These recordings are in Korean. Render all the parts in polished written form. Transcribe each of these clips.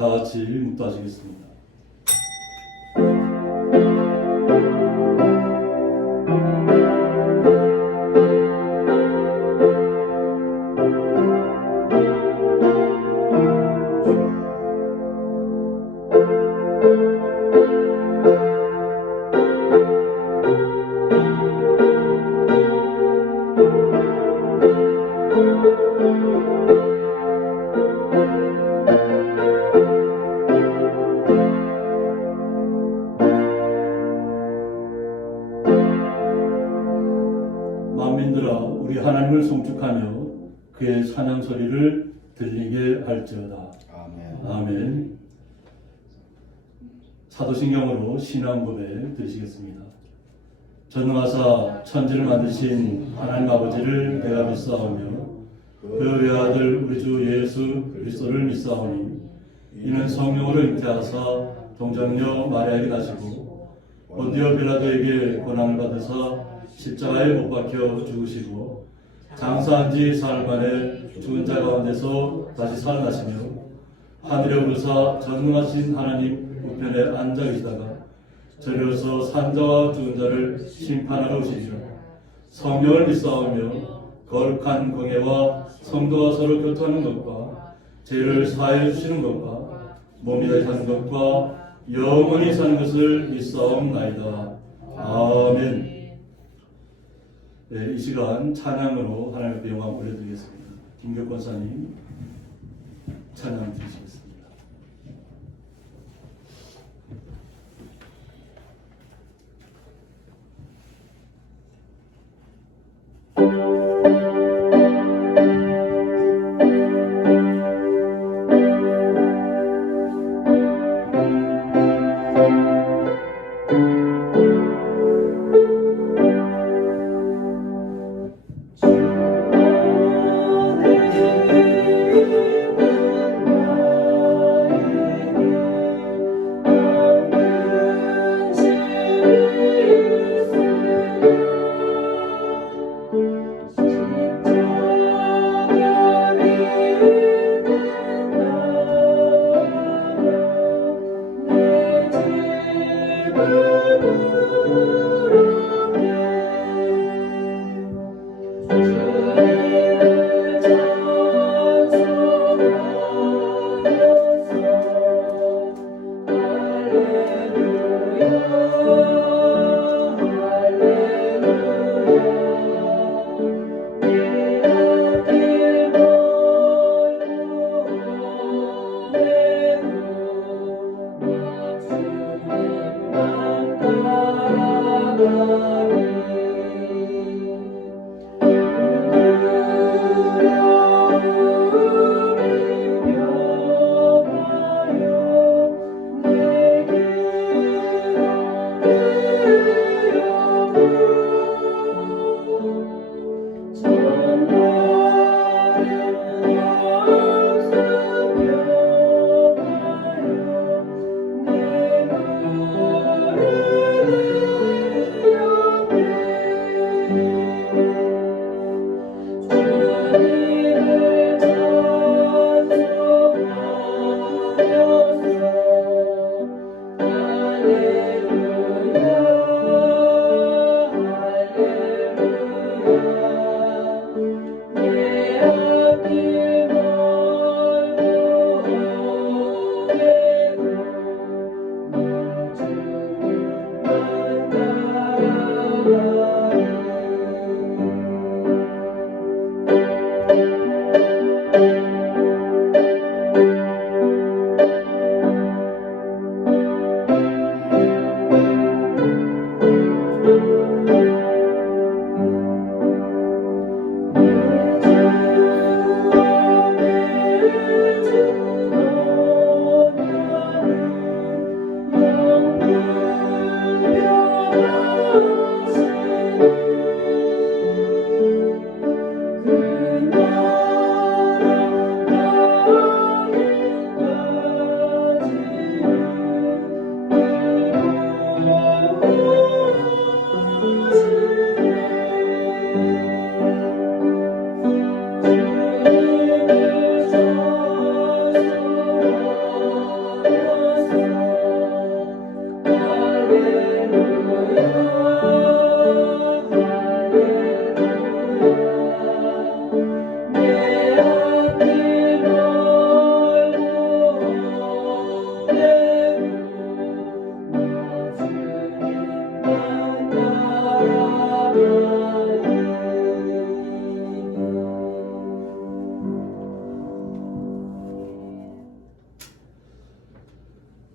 다 같이 묵도하시겠습니다. 만민들아 우리 하나님을 송축하며 그의 찬양 소리를 들리게 할지어다. 아멘. 아멘. 사도신경으로 신앙 고백 드리시겠습니다. 전능하사 천지를 만드신 하나님 아버지를 내가 믿사오며 그 외아들 우리 주 예수 그리스도를 믿사오니 이는 성령으로 잉태하사 동정녀 마리아에게 나시고 본디오 빌라도에게 고난을 받으사 십자가에 못 박혀 죽으시고 장사한 지 사흘 만에 죽은 자 가운데서 다시 살아나시며 하늘에 오르사 전능하신 하나님 우편에 앉아 계시다가 저리로서 산자와 죽은 자를 심판하러 오시리라. 성령을 믿사오며 거룩한 공예와 성도가 서로 교통하는 것과 죄를 사하여 주시는 것과 몸이 다시 사는 것과 영원히 사는 것을 믿사옵나이다. 아멘. 네, 이 시간 찬양으로 하나님 앞에 영광 올려드리겠습니다. 김격 권사님 찬양 드리시겠습니다. 주의 이름은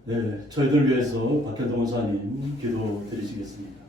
네, 저희들 위해서 박현동 목사님 기도 드리시겠습니다.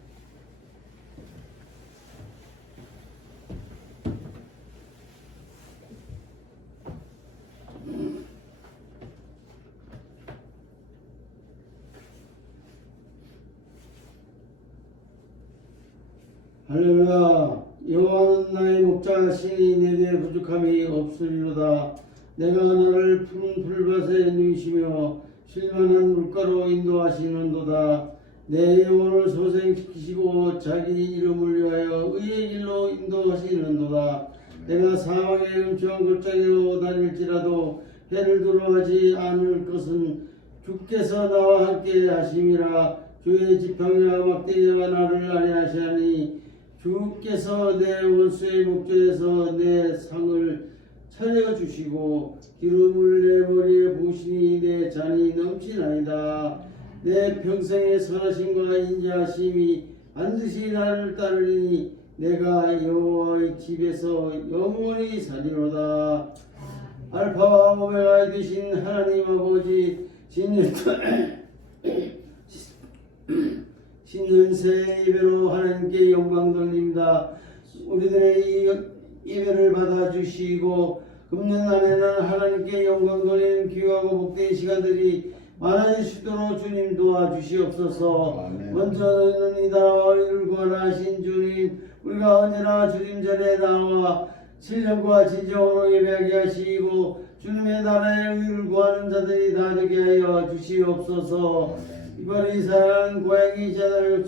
할렐루야. 여호와는 나의 목자시니 내게 부족함이 없으리로다. 내가 나를 푸른 풀밭에 누이시며 실만한 물가로 인도하시는도다. 내 영혼을 소생시키시고 자기 이름을 위하여 의의 길로 인도하시는도다. 내가 사망의 음침한 골짜기로 다닐지라도 해를 두려워하지 않을 것은 주께서 나와 함께 하심이라. 주의 지팡이와 막대기가 나를 안위하시나니 주께서 내 원수의 목전에서 내 상을 차려주시고 기름을 내 머리에 부으시니 내 잔이 넘치나이다. 내 평생의 선하심과 인자하심이 반드시 나를 따르니 내가 여호와의 집에서 영원히 사리로다. 알파와 오메가 되신 하나님 아버지, 신년새 예배로 하나님께 영광 돌립니다. 우리들의 이 예배를 받아주시고 금년 안에는 하나님께 영광 돌리는 귀하고 복된 시간들이 많아질 수 있도록 주님 도와주시옵소서. 먼저 너희는 이 나라와 의를 구하라 하신 주님, 우리가 언제나 주님 전에 나와 신령과 진정으로 예배하게 하시고 주님의 나라의 의를 구하는 자들이 다 되게 하여 주시옵소서. 이번에 사랑하는 고양이 제단을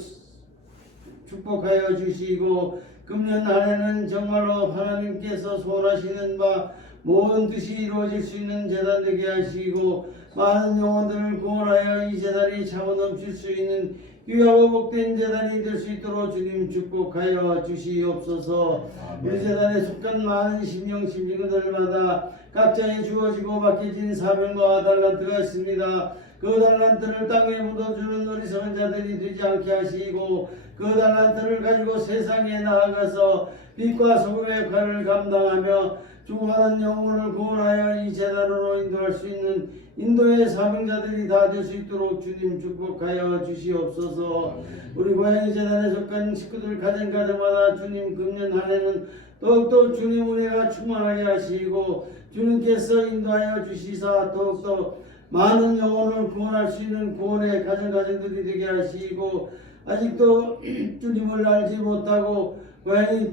축복하여 주시고 금년 한해는 정말로 하나님께서 소원하시는 바 모든 뜻이 이루어질 수 있는 제단 되게 하시고 많은 영혼들을 구원하여 이 제단이 차고 넘칠 수 있는 귀하고 복된 제단이 될 수 있도록 주님 축복하여 주시옵소서. 우리 제단에 속한 많은 심령들마다 각자에 주어지고 맡겨진 사명과 달란트가 있습니다. 그 달란트를 땅에 묻어주는 어리석은 자들이 되지 않게 하시고 그 달란트를 가지고 세상에 나아가서 빛과 소금의 역할을 감당하며 죽어가는 영혼을 구원하여 이 제단으로 인도할 수 있는 인도의 사명자들이 다 될 수 있도록 주님 축복하여 주시옵소서. 우리 고양이 제단에 속한 식구들 가정가정마다 주님 금년 한해는 더욱더 주님 은혜가 충만하게 하시고 주님께서 인도하여 주시사 더욱더 많은 영혼을 구원할 수 있는 구원의 가정가정들이 되게 하시고 아직도 주님을 알지 못하고 고향이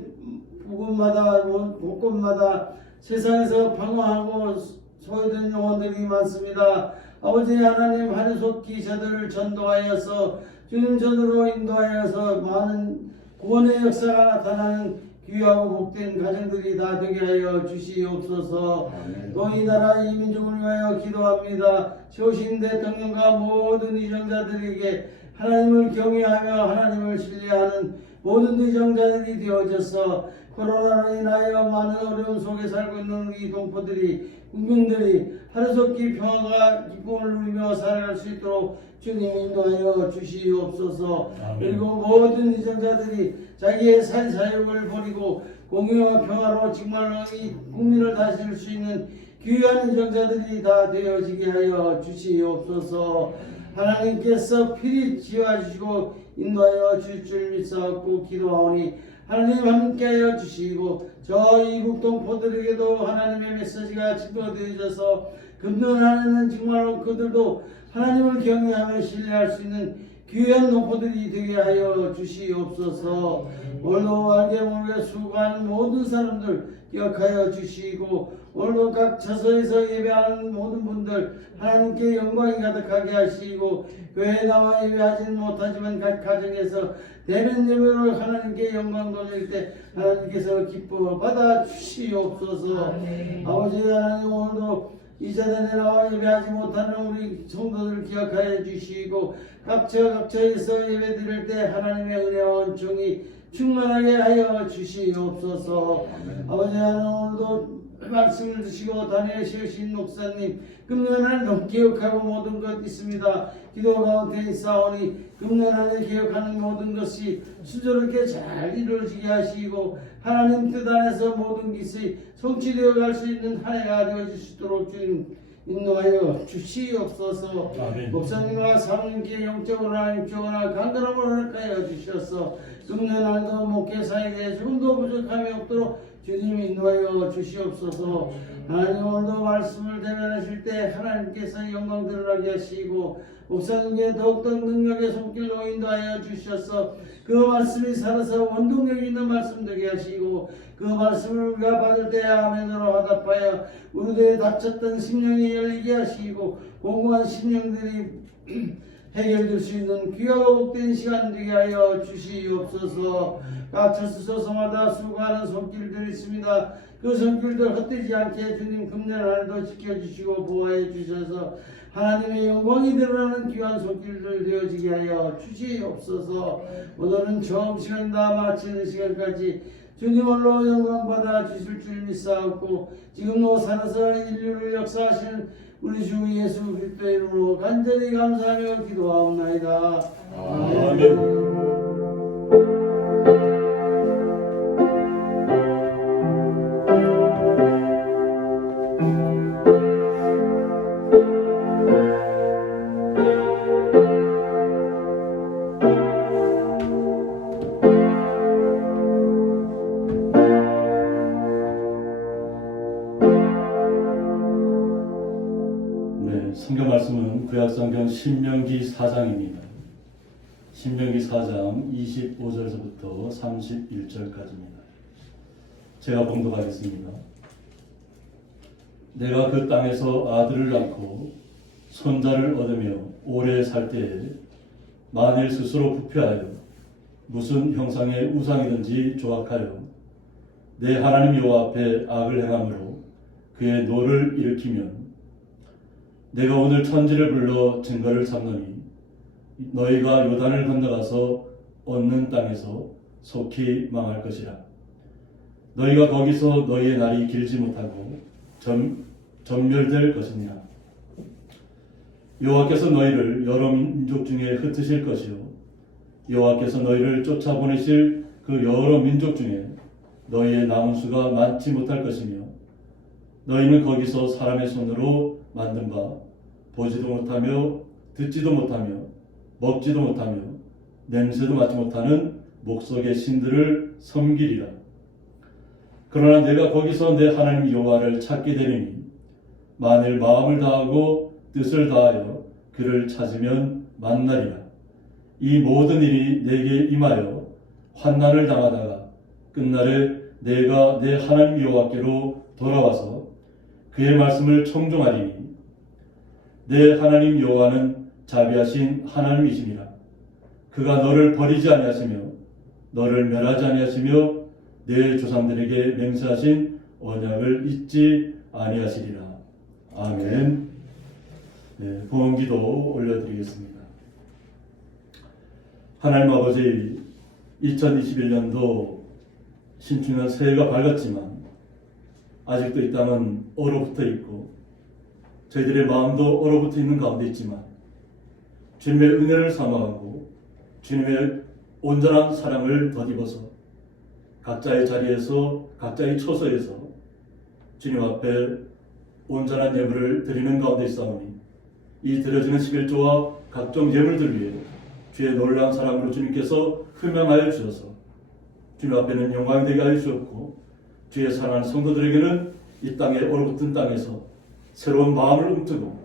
곳곳마다 세상에서 방황하고 소외된 영혼들이 많습니다. 아버지 하나님 하늘속 기사들을 전도하여서 주님 전으로 인도하여서 많은 구원의 역사가 나타나는 귀하고 복된 가정들이 다 되게 하여 주시옵소서. 또 이 나라 이 민족을 위하여 기도합니다. 세우신 대통령과 모든 의정자들에게 하나님을 경외하며 하나님을 신뢰하는 모든 의정자들이 되어져서 코로나로 인하여 많은 어려움 속에 살고 있는 우리 동포들이 국민들이 하루속히 평화가 기쁨을 누리며 살아갈 수 있도록 주님 인도하여 주시옵소서. 그리고 모든 의정자들이 자기의 사역을 버리고 공의와 평화로 정말로 이 국민을 다스릴 수 있는 귀한 의정자들이 다 되어지게 하여 주시옵소서. 하나님께서 필히 지어주시고 인도하여 주실 줄 믿사옵고 기도하오니 하나님 함께하여 주시고 저 이국 동포들에게도 하나님의 메시지가 증거되어져서 금년 안에는 정말로 그들도 하나님을 경외하며 신뢰할 수 있는 귀한 동포들이 되게 하여 주시옵소서. 오늘도 알게 모르게 수고하는 모든 사람들 기억하여 주시고 오늘도 각 처소에서 예배하는 모든 분들 하나님께 영광이 가득하게 하시고 교회에 나와 예배하지는 못하지만 각 가정에서 대면 예배로 하나님께 영광 돌릴 때 하나님께서 기뻐 받아 주시옵소서. 아버지 하나님 오늘도 이 자단에 나와 예배하지 못하는 우리 성도들을 기억하여 주시고 각처에서 예배 드릴 때 하나님의 은혜와 은총이 충만하게 하여 주시옵소서. 아버지 하나님 오늘도 말씀을 드시고 다니엘 세우신 목사님 금년 안에 기억하고 모든 것 있습니다. 기도 가운데 있사오니 금년 안에 기억하는 모든 것이 수저롭게 잘 이루어지게 하시고 하나님 뜻 안에서 모든 것이 성취되어 갈 수 있는 한 해가 되어질 수 있도록 주님 인도하여 주시옵소서. 아멘. 목사님과 사모님께 영적으로나 육적으로나 간절함을 허락하여 주셔서 금년날도 목회사에게 조금도 부족함이 없도록 주님 인도하여 주시옵소서. 하나님 오늘도 말씀을 대면하실 때 하나님께서 영광 드러나게 하시고 목사님께 더욱더 능력의 손길로 인도하여 주셔서 그 말씀이 살아서 원동력 있는 말씀 되게 하시고 그 말씀을 우리가 받을 때 아멘으로 화답하여 우리들의 닫혔던 심령이 열리게 하시고 공고한 심령들이 해결될 수 있는 귀하고 복된 시간 되게 하여 주시옵소서. 각 처소마다 수고하는 손길들이 있습니다. 그 손길들 헛되지 않게 주님 금년 안에도 지켜주시고 보호해 주셔서 하나님의 영광이 드러나는 귀한 손길들 되어지게 하여 주시옵소서. 오늘은 처음 시간이다 마치는 시간까지 주님 홀로 영광 받아 주실 줄 믿사옵고 지금도 살아서 인류를 역사하시는 우리 주 예수 그리스도의 이름으로 간절히 감사하며 기도하옵나이다. 아멘. 성경 말씀은 구약성경 신명기 4장입니다. 신명기 4장 25절서부터 31절까지입니다. 제가 봉독하겠습니다. 내가 그 땅에서 아들을 낳고 손자를 얻으며 오래 살 때에 만일 스스로 부패하여 무슨 형상의 우상이든지 조각하여 내 하나님 여호와 앞에 악을 행함으로 그의 노를 일으키면 내가 오늘 천지를 불러 증거를 삼노니 너희가 요단을 건너가서 얻는 땅에서 속히 망할 것이라. 너희가 거기서 너희의 날이 길지 못하고 전멸될 것이니라. 여호와께서 너희를 여러 민족 중에 흩으실 것이요 여호와께서 너희를 쫓아보내실 그 여러 민족 중에 너희의 남은 수가 많지 못할 것이며 너희는 거기서 사람의 손으로 만든 바 보지도 못하며 듣지도 못하며 먹지도 못하며 냄새도 맡지 못하는 목석의 신들을 섬기리라. 그러나 내가 거기서 내 하나님 여호와를 찾게 되리니 만일 마음을 다하고 뜻을 다하여 그를 찾으면 만나리라. 이 모든 일이 내게 임하여 환난을 당하다가 끝날에 내가 내 하나님 여호와께로 돌아와서 그의 말씀을 청종하리니 내 하나님 여호와는 자비하신 하나님이시니라. 그가 너를 버리지 아니하시며 너를 멸하지 아니하시며 내 조상들에게 맹세하신 언약을 잊지 아니하시리라. 아멘. 네, 봉헌기도 올려드리겠습니다. 하나님 아버지, 2021년도 신축년 새해가 밝았지만 아직도 이 땅은 얼어붙어 있고 저희들의 마음도 얼어붙어 있는 가운데 있지만 주님의 은혜를 사모하고 주님의 온전한 사랑을 덧입어서 각자의 자리에서 각자의 처소에서 주님 앞에 온전한 예물을 드리는 가운데 있사오니 이 드려지는 11조와 각종 예물들 위해 주의 놀라운 사랑으로 주님께서 흠명하여 주셔서 주님 앞에는 영광이 되게 하여 주셨고 주의 사랑하는 성도들에게는 이 땅에 얼어붙은 땅에서 새로운 마음을 움트고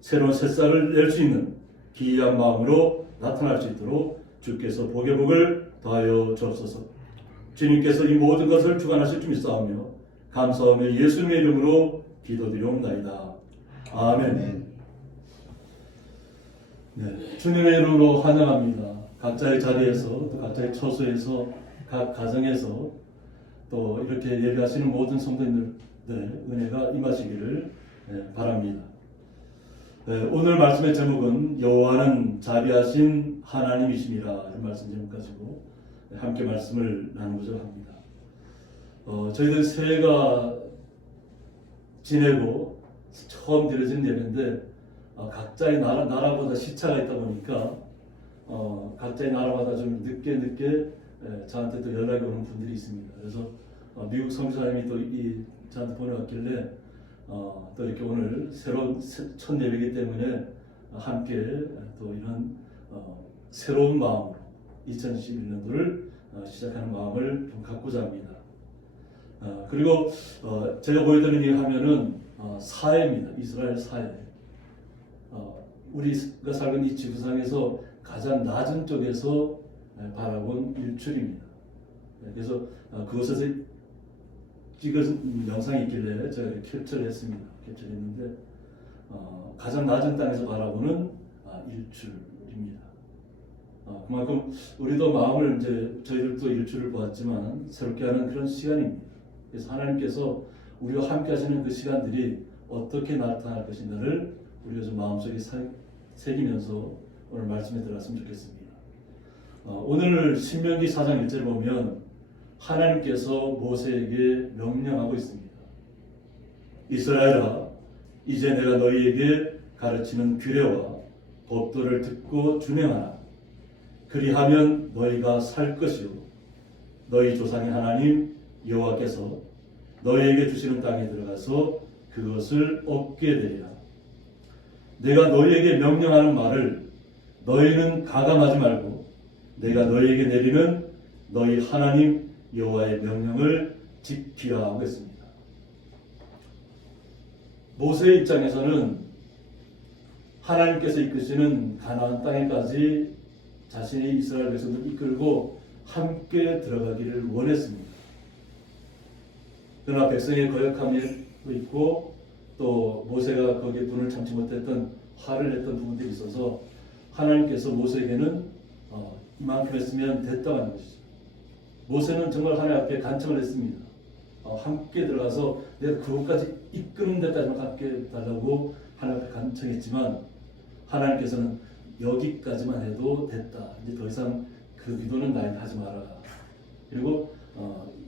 새로운 새싹을 낼 수 있는 기이한 마음으로 나타날 수 있도록 주께서 복의 복을 더하여 주옵소서. 주님께서 이 모든 것을 주관하실 줄 믿사오며 감사하며 예수님의 이름으로 기도드리옵나이다. 아멘. 네, 주님의 이름으로 환영합니다. 각자의 자리에서 또 각자의 처소에서 각 가정에서 또 이렇게 예배하시는 모든 성도님들의 은혜가 임하시기를 바랍니다. 오늘 말씀의 제목은 여호와는 자비하신 하나님이시니라 이런 말씀 제목 가지고 함께 말씀을 나누고자 합니다. 저희들 새해가 지내고 처음 드려진 예배인데 각자의 나라보다 시차가 있다 보니까 각자의 나라마다 좀 늦게 저한테 또 연락이 오는 분들이 있습니다. 그래서 미국 성사님이 또 저한테 보내왔길래 또 이렇게 오늘 새로운 첫 예배이기 때문에 함께 또 이런 새로운 마음으로 2021년도를 시작하는 마음을 좀 갖고자 합니다. 그리고 제가 보여드리는 하면은 사해입니다. 이스라엘 사해. 우리가 살고 이 지구상에서 가장 낮은 쪽에서 바라본 일출입니다. 그래서 그곳에서 찍은 영상이 있길래 제가 캡처를 했습니다. 캡처했는데 가장 낮은 땅에서 바라보는 일출입니다. 그만큼 우리도 마음을 이제 저희들도 일출을 보았지만 새롭게 하는 그런 시간입니다. 그래서 하나님께서 우리와 함께 하시는 그 시간들이 어떻게 나타날 것인가를 우리가 좀 마음속에 새기면서 오늘 말씀에 들어갔으면 좋겠습니다. 오늘 신명기 4장 1절을 보면 하나님께서 모세에게 명령하고 있습니다. 이스라엘아, 이제 내가 너희에게 가르치는 규례와 법도를 듣고 준행하라. 그리하면 너희가 살 것이요 너희 조상의 하나님 여호와께서 너희에게 주시는 땅에 들어가서 그것을 얻게 되리라. 내가 너희에게 명령하는 말을 너희는 가감하지 말고 내가 너희에게 내리는 너희 하나님 여호와의 명령을 지키라 하고 했습니다. 모세의 입장에서는 하나님께서 이끄시는 가나안 땅에까지 자신이 이스라엘 백성들을 이끌고 함께 들어가기를 원했습니다. 그러나 백성의 거역함이 있고 또 모세가 거기에 눈을 참지 못했던 화를 냈던 부분들이 있어서 하나님께서 모세에게는 이만큼 했으면 됐다고 하는 것이죠. 모세는 정말 하나님 앞에 간청을 했습니다. 함께 들어가서 내가 그곳까지 이끄는 데까지만 함께 달라고 하나님 앞에 간청했지만 하나님께서는 여기까지만 해도 됐다. 이제 더 이상 그 기도는 나에게 하지 마라. 그리고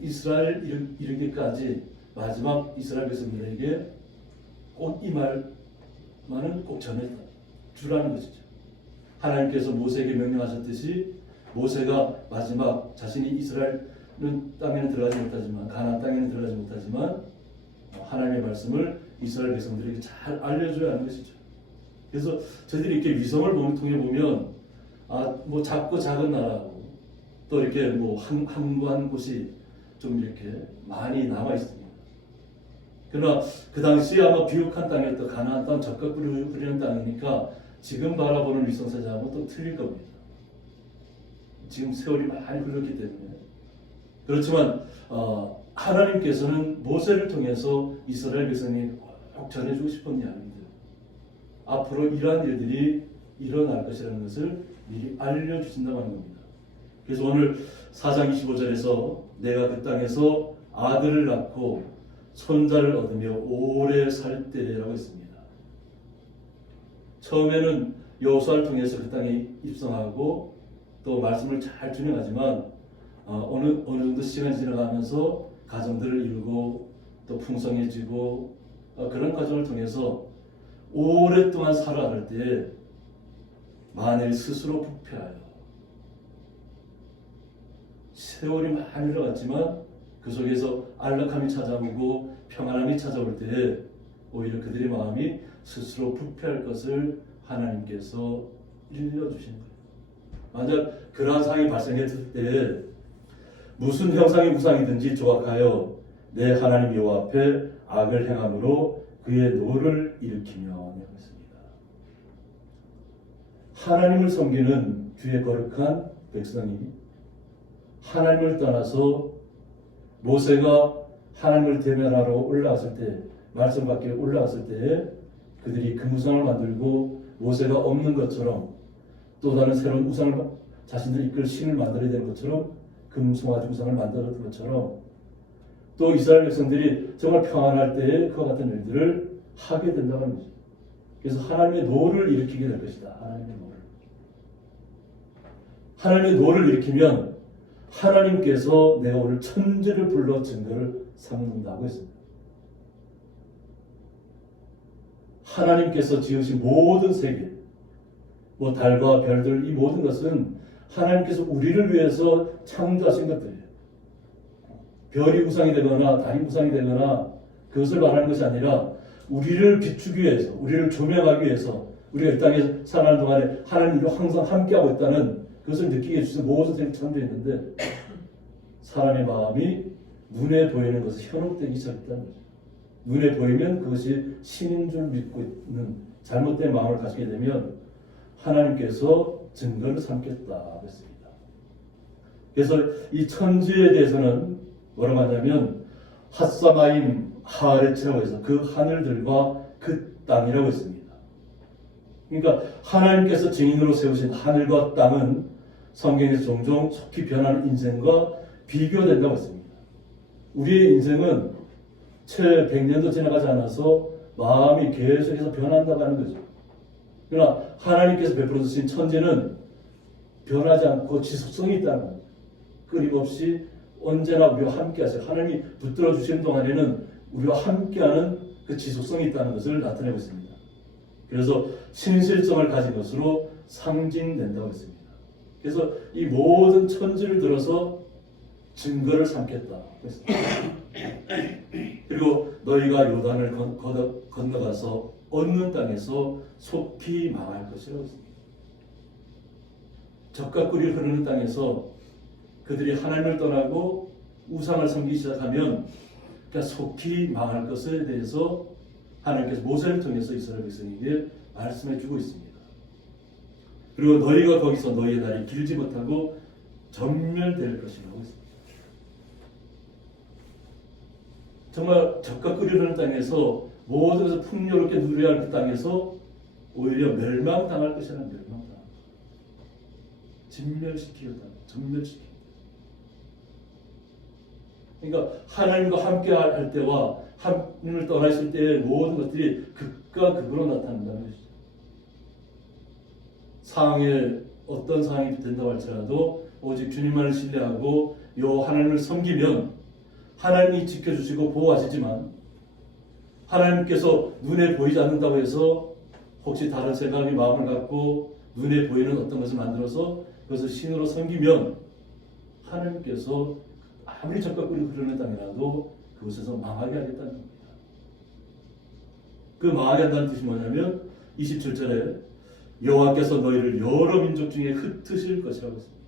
이스라엘 이르기까지 마지막 이스라엘 백성들에게 꼭 이 말만은 꼭 전해 주라는 것이죠. 하나님께서 모세에게 명령하셨듯이 모세가 마지막 자신이 이스라엘 땅에는 들어가지 못하지만 가나안 땅에는 들어가지 못하지만 하나님의 말씀을 이스라엘 백성들에게 잘 알려줘야 하는 것이죠. 그래서 저희들이 이렇게 위성을 통해 보면 뭐 작고 작은 나라고 또 이렇게 뭐 한무한 곳이 좀 이렇게 많이 남아 있습니다. 그러나 그 당시에 아마 비옥한 땅이었던 가나안 땅 적각 흐르는 땅이니까 지금 바라보는 위성사진하고 또 틀릴 겁니다. 지금 세월이 많이 흘렀기 때문에. 그렇지만 하나님께서는 모세를 통해서 이스라엘 백성에게 꼭 전해주고 싶은 이야기인데요. 앞으로 이러한 일들이 일어날 것이라는 것을 미리 알려주신다고 하는 겁니다. 그래서 오늘 4장 25절에서 내가 그 땅에서 아들을 낳고 손자를 얻으며 오래 살 때라고 했습니다. 처음에는 여호수아를 통해서 그 땅에 입성하고 또 말씀을 잘 준행하지만 어느 정도 시간이 지나가면서 가정들을 이루고 또 풍성해지고 그런 과정을 통해서 오랫동안 살아갈 때에 만일 스스로 부패하여 세월이 많이 흘러갔지만 그 속에서 안락함이 찾아오고 평안함이 찾아올 때에 오히려 그들의 마음이 스스로 부패할 것을 하나님께서 일러주시는 거예요. 만약 그러한 상황이 발생했을 때에 무슨 형상의 우상이든지 조각하여 내 하나님 여호와 앞에 악을 행함으로 그의 노를 일으키며 했습니다. 하나님을 섬기는 주의 거룩한 백성이 하나님을 떠나서 모세가 하나님을 대면하러 올라왔을 때 말씀 밖에 올라왔을 때에 그들이 금우상을 만들고 모세가 없는 것처럼 또 다른 새로운 우상을 자신들이 이끌 신을 만들어야 되는 것처럼 금송아지 우상을 만들었던 것처럼 또 이스라엘 백성들이 정말 평안할 때에 그와 같은 일들을 하게 된다는 거죠. 그래서 하나님의 노를 일으키게 될 것이다. 하나님의 노를 일으키면 하나님께서 내가 오늘 천지를 불러 증거를 삼는다고 했습니다. 하나님께서 지으신 모든 세계, 뭐 달과 별들 이 모든 것은 하나님께서 우리를 위해서 창조하신 것들이에요. 별이 우상이 되거나 달이 우상이 되거나 그것을 말하는 것이 아니라 우리를 비추기 위해서, 우리를 조명하기 위해서 우리가 이 땅에 살아가는 동안에 하나님과 항상 함께하고 있다는 그것을 느끼게 해주신 모든 것들이 창조했는데 사람의 마음이 눈에 보이는 것을 현혹되기 시작했다는 거죠. 눈에 보이면 그것이 신인 줄 믿고 있는 잘못된 마음을 가지게 되면 하나님께서 증거를 삼겠다 그랬습니다. 그래서 이 천지에 대해서는 뭐라고 하냐면 핫사마임 하레츠라고 해서 그 하늘들과 그 땅이라고 했습니다. 그러니까 하나님께서 증인으로 세우신 하늘과 땅은 성경에서 종종 속히 변하는 인생과 비교된다고 했습니다. 우리의 인생은 채 100년도 지나가지 않아서 마음이 계속해서 변한다고 하는 거죠. 그러나 하나님께서 베풀어 주신 천지는 변하지 않고 지속성이 있다는 거예요. 끊임없이 언제나 우리와 함께 하세요. 하나님이 붙들어 주시는 동안에는 우리와 함께하는 그 지속성이 있다는 것을 나타내고 있습니다. 그래서 신실성을 가진 것으로 상징된다고 했습니다. 그래서 이 모든 천지를 들어서 증거를 삼겠다 했습니다. 그리고 너희가 요단을 건너가서 얻는 땅에서 속히 망할 것이라고 했습니다. 젖과 꿀이 흐르는 땅에서 그들이 하나님을 떠나고 우상을 섬기기 시작하면 그러니까 속히 망할 것에 대해서 하나님께서 모세를 통해서 이스라엘 백성에게 말씀해 주고 있습니다. 그리고 너희가 거기서 너희의 날이 길지 못하고 전멸될 것이라고 했습니다. 정말 젖과 꿀이 흐르는 땅에서 모든 것을 풍요롭게 누려야 할 그 땅에서 오히려 멸망당할 것이라는 멸망당할 것. 진멸시키겠다. 전멸시키겠다. 그러니까 하나님과 함께 할 때와 하나님을 떠나 있을 때의 모든 것들이 극과 극으로 나타난다는 것이죠. 상황에 어떤 상황이 된다고 할지라도 오직 주님만을 신뢰하고 요 하나님을 섬기면 하나님이 지켜주시고 보호하시지만 하나님께서 눈에 보이지 않는다고 해서 혹시 다른 생각이 마음을 갖고 눈에 보이는 어떤 것을 만들어서 그것을 신으로 섬기면 하나님께서 아무리 젖과 꿀이 흐르는 땅이라도 그곳에서 망하게 하겠다는 겁니다. 그 망하게 한다는 뜻이 뭐냐면 27절에 여호와께서 너희를 여러 민족 중에 흩으실 것이라고 했습니다.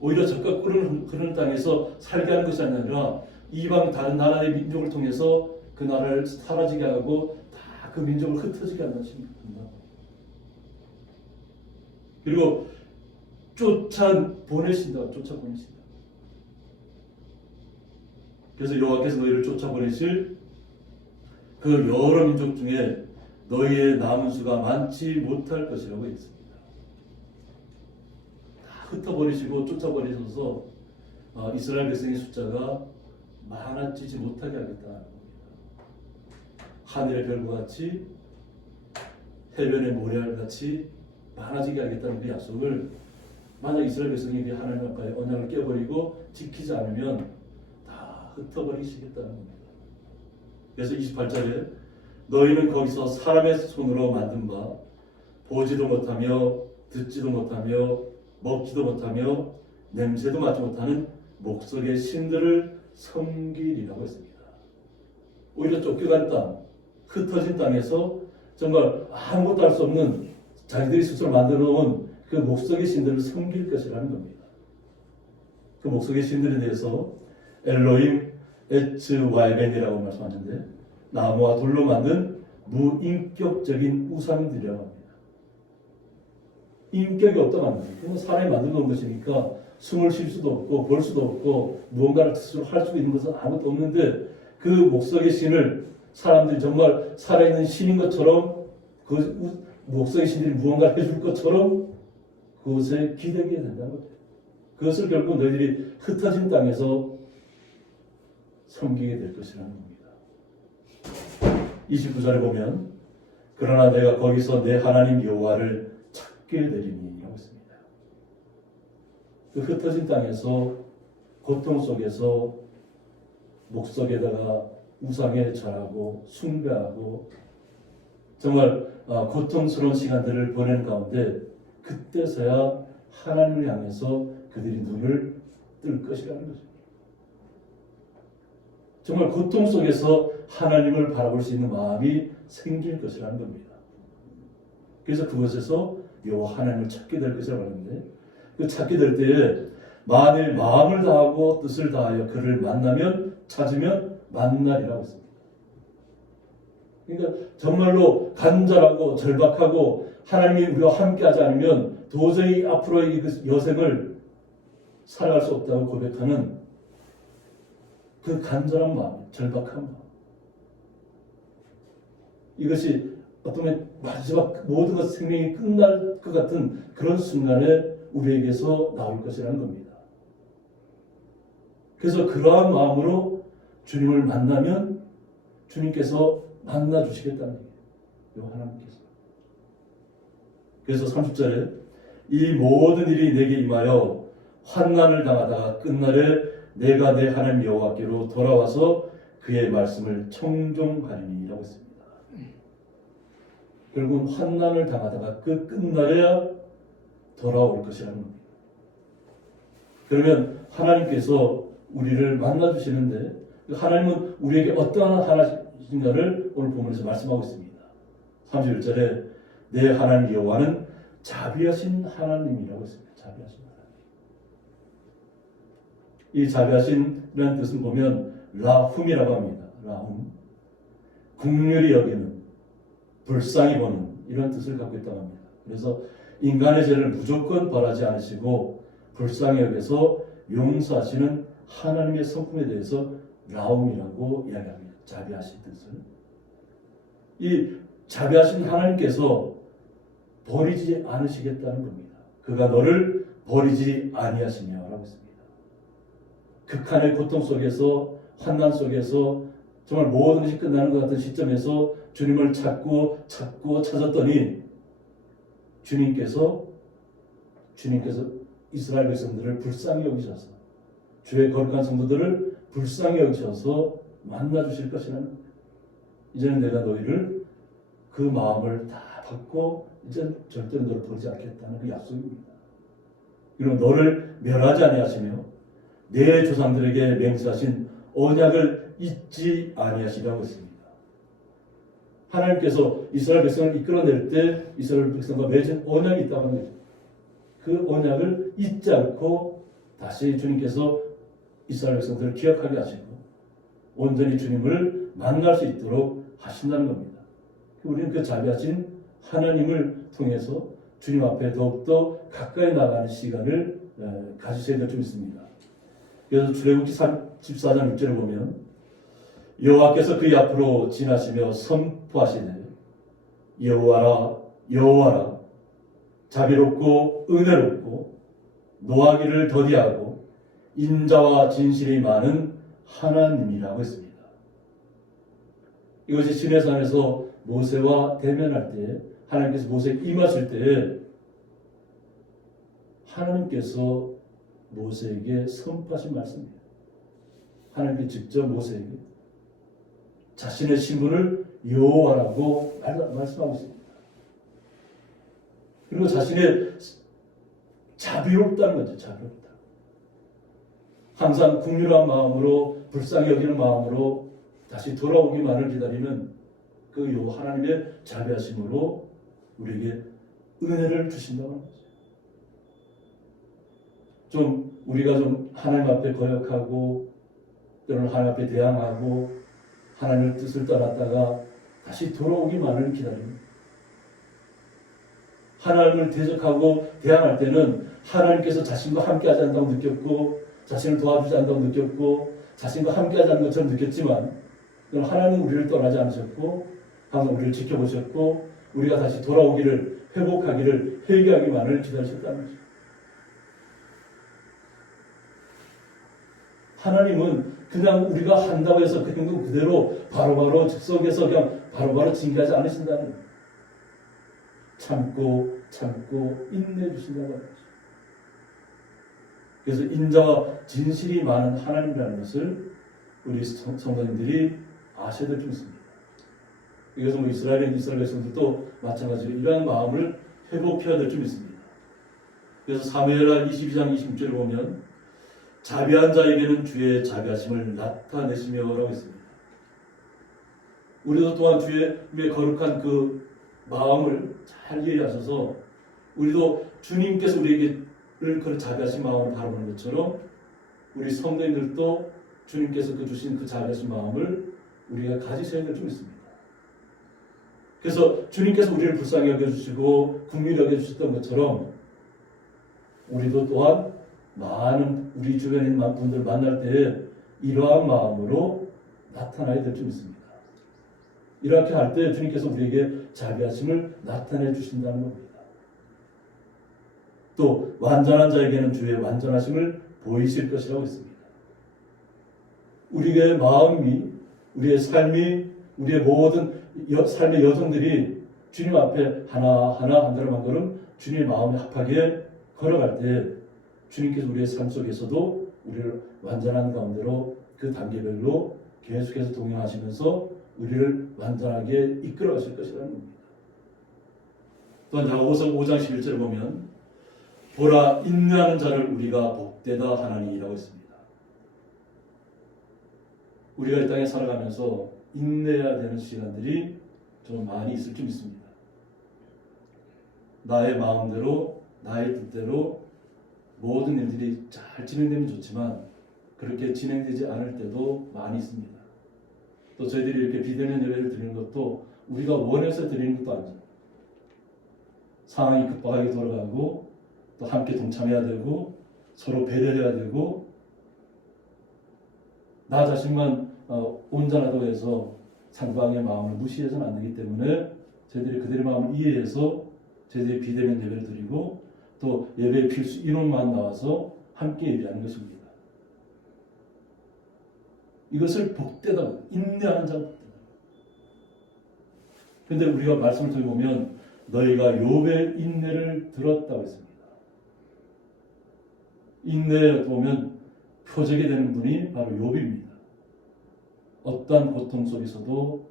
오히려 젖과 꿀을 흐르는 땅에서 살게 하는 것이 아니라 이방 다른 나라의 민족을 통해서 그 나라를 사라지게 하고 다 그 민족을 흩어지게 한다는 것입니다. 그리고 쫓아 보내신다. 그래서 여호와께서 너희를 쫓아 보내실 그 여러 민족 중에 너희의 남은 수가 많지 못할 것이라고 했습니다. 다 흩어버리시고 쫓아버리셔서 이스라엘 백성의 숫자가 많아지지 못하게 하겠다는 겁니다. 하늘의 별과 같이 해변의 모래알같이 많아지게 하겠다는 그 약속을 만약 이스라엘 백성이 하나님 앞에 언약을 깨버리고 지키지 않으면 다 흩어버리시겠다는 겁니다. 그래서 28절에 너희는 거기서 사람의 손으로 만든 바 보지도 못하며 듣지도 못하며 먹지도 못하며 냄새도 맡지 못하는 목석의 신들을 섬기리라고 했습니다. 오히려 쫓겨간 땅, 흩어진 땅에서 정말 아무것도 할 수 없는 자기들이 스스로 만들어 놓은 그 목석의 신들을 섬길 것이라는 겁니다. 그 목석의 신들에 대해서 엘로임 에츠와이벤이라고 말씀하는데 나무와 돌로 만든 무인격적인 우상들이라고 합니다. 인격이 없다고 합니다. 그건 사람이 만들어 놓은 것이니까 숨을 쉴 수도 없고 볼 수도 없고 무언가를 스스로 할 수 있는 것은 아무것도 없는데 그 목석의 신을 사람들이 정말 살아있는 신인 것처럼 그 목석의 신들이 무언가를 해줄 것처럼 그것에 기대게 된다는 거죠. 그것을 결국 너희들이 흩어진 땅에서 섬기게 될 것이라는 겁니다. 29절에 보면 그러나 내가 거기서 내 하나님 여호와를 찾게 되리니 라고 했습니다. 그 흩어진 땅에서 고통 속에서 목석에다가 우상에 절하고 숭배하고 정말 고통스러운 시간들을 보내는 가운데 그때서야 하나님을 향해서 그들이 눈을 뜰 것이라는 거죠. 정말 고통 속에서 하나님을 바라볼 수 있는 마음이 생길 것이라는 겁니다. 그래서 그것에서 여호와 하나님을 찾게 될 것이라고 하는데, 그 찾게 될 때에 만일 마음을 다하고 뜻을 다하여 그를 만나면, 찾으면 만나리라고 했습니다. 그러니까 정말로 간절하고 절박하고 하나님이 우리와 함께하지 않으면 도저히 앞으로의 이 여생을 살아갈 수 없다고 고백하는 그 간절한 마음, 절박한 마음, 이것이 어쩌면 마지막 모든 것 생명이 끝날 것 같은 그런 순간에 우리에게서 나올 것이라는 겁니다. 그래서 그러한 마음으로 주님을 만나면 주님께서 만나 주시겠다는 얘기예요. 하나님께서. 그래서 30절에 이 모든 일이 내게 임하여 환난을 당하다가 끝날에 내가 내 하나님 여호와께로 돌아와서 그의 말씀을 청종하리니라고 했습니다. 결국은 환난을 당하다가 그 끝날에야 돌아올 것이라는 겁니다. 그러면 하나님께서 우리를 만나 주시는데 하나님은 우리에게 어떠한 하나님인가를 오늘 본문에서 말씀하고 있습니다. 31절에 내 하나님 여호와는 자비하신 하나님이라고 했습니다. 자비하신 하나님. 이 자비하신이라는 뜻을 보면 라훔이라고 합니다. 라훔. 긍휼히 여기는, 불쌍히 보는 이런 뜻을 갖고 있다고 합니다. 그래서 인간의 죄를 무조건 벌하지 않으시고 불쌍히 여겨서 용서하시는 하나님의 성품에 대해서 라움이라고 이야기합니다. 자비하신 뜻을. 이 자비하신 하나님께서 버리지 않으시겠다는 겁니다. 그가 너를 버리지 아니하시며라고 했습니다. 극한의 고통 속에서, 환난 속에서 정말 모든 것이 끝나는 것 같은 시점에서 주님을 찾고 찾았더니 주님께서 이스라엘 백성들을 불쌍히 여기셔서, 주의 거룩한 성도들을 불쌍히 여기셔서 만나 주실 것이라는 거예요. 이제는 내가 너희를 그 마음을 다 받고 이제 절대 너를 버리지 않겠다는 그 약속입니다. 그리고 너를 멸하지 아니하시며 내 조상들에게 맹세하신 언약을 잊지 아니하시라고 했습니다. 하나님께서 이스라엘 백성을 이끌어낼 때 이스라엘 백성과 맺은 언약이 있다는 거죠. 그 언약을 잊지 않고 다시 주님께서 이스라엘 백성들을 기억하게 하시고 온전히 주님을 만날 수 있도록 하신다는 겁니다. 우리는 그 자비하신 하나님을 통해서 주님 앞에 더욱더 가까이 나가는 시간을 가지셔야 될 줄 믿습니다. 그래서 출애굽기 14장 6절에 보면 여호와께서 그의 앞으로 지나시며 선포하시되 여호와라 여호와라 자비롭고 은혜롭고 노하기를 더디하고 인자와 진실이 많은 하나님이라고 했습니다. 이것이 시내산에서 모세와 대면할 때 하나님께서 모세에게 임하실 때 하나님께서 모세에게 선포하신 말씀입니다. 하나님께서 직접 모세에게 자신의 신분을 여호와라고 말씀하고 있습니다. 그리고 자신의 자비롭다는 거죠. 자비롭다. 항상 긍휼한 마음으로 불쌍히 여기는 마음으로 다시 돌아오기만을 기다리는 그 여호와 하나님의 자비하심으로 우리에게 은혜를 주신다고 하는 거죠. 좀 우리가 좀 하나님 앞에 거역하고 때로는 하나님 앞에 대항하고 하나님의 뜻을 떠났다가 다시 돌아오기만을 기다립니다. 하나님을 대적하고 대항할 때는 하나님께서 자신과 함께하지 않는다고 느꼈고 자신을 도와주지 않는다고 느꼈고 자신과 함께하지 않는 것처럼 느꼈지만 하나님은 우리를 떠나지 않으셨고 항상 우리를 지켜보셨고 우리가 다시 돌아오기를 회복하기를 회개하기만을 기다리셨다는 거죠. 하나님은 그냥 우리가 한다고 해서 그 행동 그대로 바로바로 즉석에서 그냥 바로바로 징계하지 않으신다는 거예요. 참고 인내해 주신다는 거죠. 그래서 인자와 진실이 많은 하나님이라는 것을 우리 성도님들이 아셔야 될 줄 믿습니다. 그래서 이스라엘 백성들도 마찬가지로 이러한 마음을 회복해야 될 줄 믿습니다. 그래서 사무엘하 22장 26절을 보면 자비한 자에게는 주의 자비하심을 나타내시며라고 했습니다. 우리도 또한 주의 거룩한 그 마음을 잘 이해하셔서 우리도 주님께서 우리에게 그 자비하신 마음을 바라보는 것처럼 우리 성도님들도 주님께서 그 주신 그 자비하신 마음을 우리가 가지셔야 될 줄 믿습니다. 그래서 주님께서 우리를 불쌍히 여겨주시고 긍휼히 여겨주셨던 것처럼 우리도 또한 많은 우리 주변에 있는 많은 분들 만날 때 이러한 마음으로 나타나야 될 줄 믿습니다. 이렇게 할 때 주님께서 우리에게 자비하심을 나타내 주신다는 겁니다. 또 완전한 자에게는 주의 완전하심을 보이실 것이라고 했습니다. 우리의 마음이, 우리의 삶이, 우리의 모든 삶의 여정들이 주님 앞에 하나하나 한 걸음 한 걸음 주님의 마음에 합하게 걸어갈 때 주님께서 우리의 삶 속에서도 우리를 완전한 가운데로 그 단계별로 계속해서 동행하시면서 우리를 완전하게 이끌어 가실 것이라는 겁니다. 또한 야고보서 5장 11절을 보면 보라 인내하는 자를 우리가 복되다 하나니라고 했습니다. 우리가 이 땅에 살아가면서 인내해야 되는 시간들이 좀 많이 있을 줄 믿습니다. 나의 마음대로 나의 뜻대로 모든 일들이 잘 진행되면 좋지만 그렇게 진행되지 않을 때도 많이 있습니다. 또 저희들이 이렇게 비대면 예배를 드리는 것도 우리가 원해서 드리는 것도 아니죠. 상황이 급박하게 돌아가고 또 함께 동참해야 되고 서로 배려해야 되고 나 자신만 온전하다고 해서 상대방의 마음을 무시해서는 안 되기 때문에 저희들이 그들의 마음을 이해해서 저희들이 비대면 예배를 드리고 또 예배의 필수 인원만 나와서 함께 예배하는 것입니다. 이것을 복되다, 인내하는 자가 복되다. 그런데 우리가 말씀을 통해 보면 너희가 욥의 인내를 들었다고 했습니다. 인내에 보면 표적이 되는 분이 바로 욥입니다. 어떠한 고통 속에서도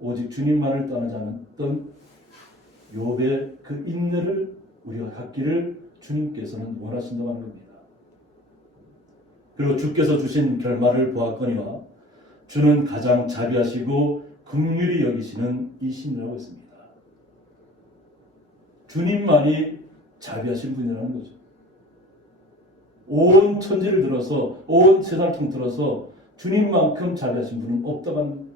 오직 주님만을 떠나지 않았던 욥의 그 인내를 우리가 갖기를 주님께서는 원하신다고 하는 겁니다. 그리고 주께서 주신 결말을 보았거니와 주는 가장 자비하시고 긍휼히 여기시는 이신이라고 했습니다. 주님만이 자비하신 분이라는 거죠. 온 천지를 들어서 온 세상을 통틀어서 주님만큼 자비하신 분은 없다고 하는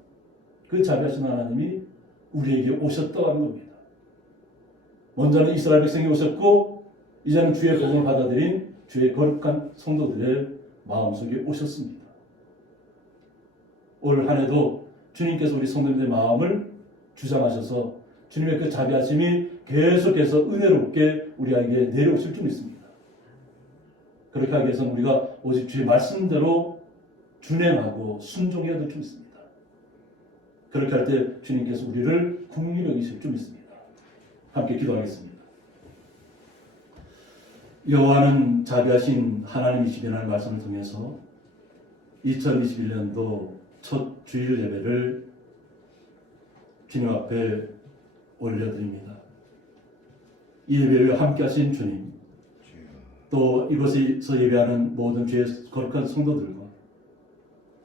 그 자비하신 하나님이 우리에게 오셨다고 하는 겁니다. 먼저는 이스라엘 백성이 오셨고 이제는 주의 복음을 받아들인 주의 거룩한 성도들의 마음속에 오셨습니다. 올 한 해도 주님께서 우리 성도들의 마음을 주장하셔서 주님의 그 자비하심이 계속해서 은혜롭게 우리에게 내려오실 줄 믿습니다. 그렇게 하기 위해서는 우리가 오직 주의 말씀대로 준행하고 순종해야 될 줄 믿습니다. 그렇게 할 때 주님께서 우리를 긍휼히 여기실 줄 믿습니다. 함께 기도하겠습니다. 여호와는 자비하신 하나님이시라는 말씀을 통해서 2021년도 첫 주일 예배를 주님 앞에 올려드립니다. 이 예배에 함께 하신 주님, 또 이곳에서 예배하는 모든 주의 거룩한 성도들과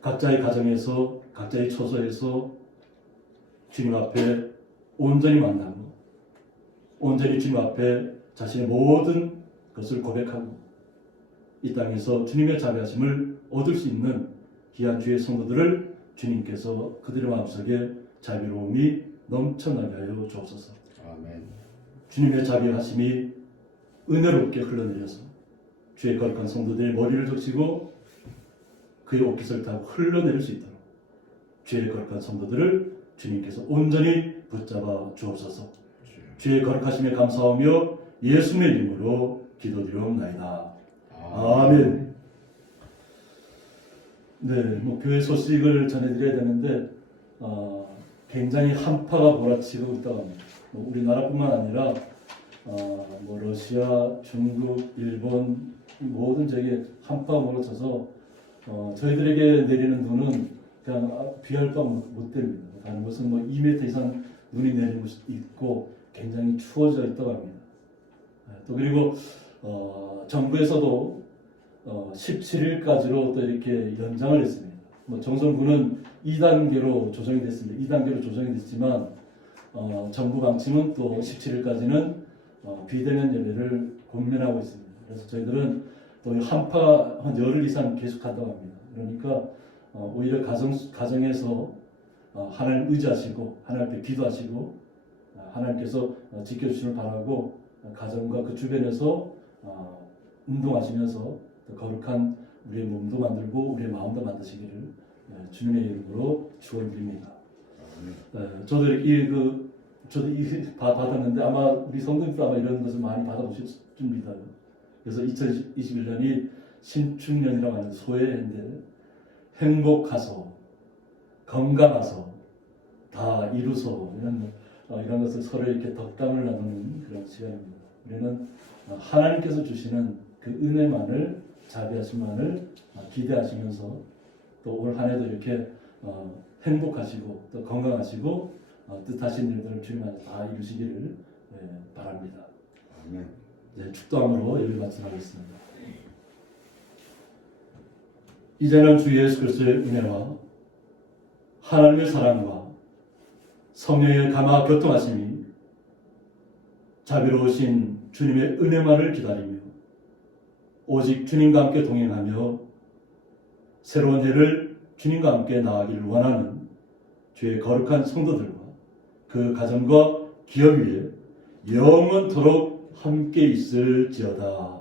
각자의 가정에서 각자의 처소에서 주님 앞에 온전히 만나고 온전히 주님 앞에 자신의 모든 것을 고백하고 이 땅에서 주님의 자비하심을 얻을 수 있는 귀한 주의 성도들을 주님께서 그들의 마음속에 자비로움이 넘쳐나게 하여 주옵소서. 아멘. 주님의 자비하심이 은혜롭게 흘러내려서 주의 거룩한 성도들의 머리를 적시고 그의 옷깃을 타고 흘러내릴 수 있도록 주의 거룩한 성도들을 주님께서 온전히 붙잡아 주옵소서. 주의 거룩하심에 감사하며 예수님의 이름으로 기도드리옵나이다. 아멘. 네, 교회 소식을 전해드려야 되는데 굉장히 한파가 몰아치고 있다고 합니다. 우리나라뿐만 아니라 러시아, 중국, 일본 모든 지역에 한파가 몰아쳐서 저희들에게 내리는 눈은 그냥 비할 바 못 됩니다. 다른 것은 2m 이상 눈이 내리는 곳이 있고 굉장히 추워져 있다고 합니다. 또 그리고 정부에서도 17일까지로 또 이렇게 연장을 했습니다. 뭐 정성군은 2단계로 조정이 됐습니다. 2단계로 조정이 됐지만 정부 방침은 또 17일까지는 비대면 예배를 권면하고 있습니다. 그래서 저희들은 또 한파 한 열흘 이상 계속한다고 합니다. 그러니까 오히려 가정에서 하나님 의지하시고 하나님 앞에 기도하시고 하나님께서 지켜주시길 바라고 가정과 그 주변에서 운동하시면서 더 거룩한 우리의 몸도 만들고 우리의 마음도 만드시기를 주님의 이름으로 축원드립니다. 저도 저도 받았는데 아마 우리 성도님들 아마 이런 것을 많이 받아보셨습니다. 그래서 2021년이 신축년이라고 하는 소해인데 행복하소, 건강하소, 다 이루소 이런 것을 서로 이렇게 덕담을 나누는 그런 시간입니다. 우리는 하나님께서 주시는 그 은혜만을 자비하심만을 기대하시면서 또 올 한해도 이렇게 행복하시고 또 건강하시고 뜻하신 일들을 주님 안에 다 이루시기를 바랍니다. 아멘. 네, 축도함으로 예배 마치겠습니다. 이제는 주 예수 그리스도의 은혜와 하나님의 사랑과 성령의 감화 교통하심이 자비로우신 주님의 은혜만을 기다리며 오직 주님과 함께 동행하며 새로운 해를 주님과 함께 나아가기를 원하는 주의 거룩한 성도들과 그 가정과 기업 위에 영원토록 함께 있을지어다.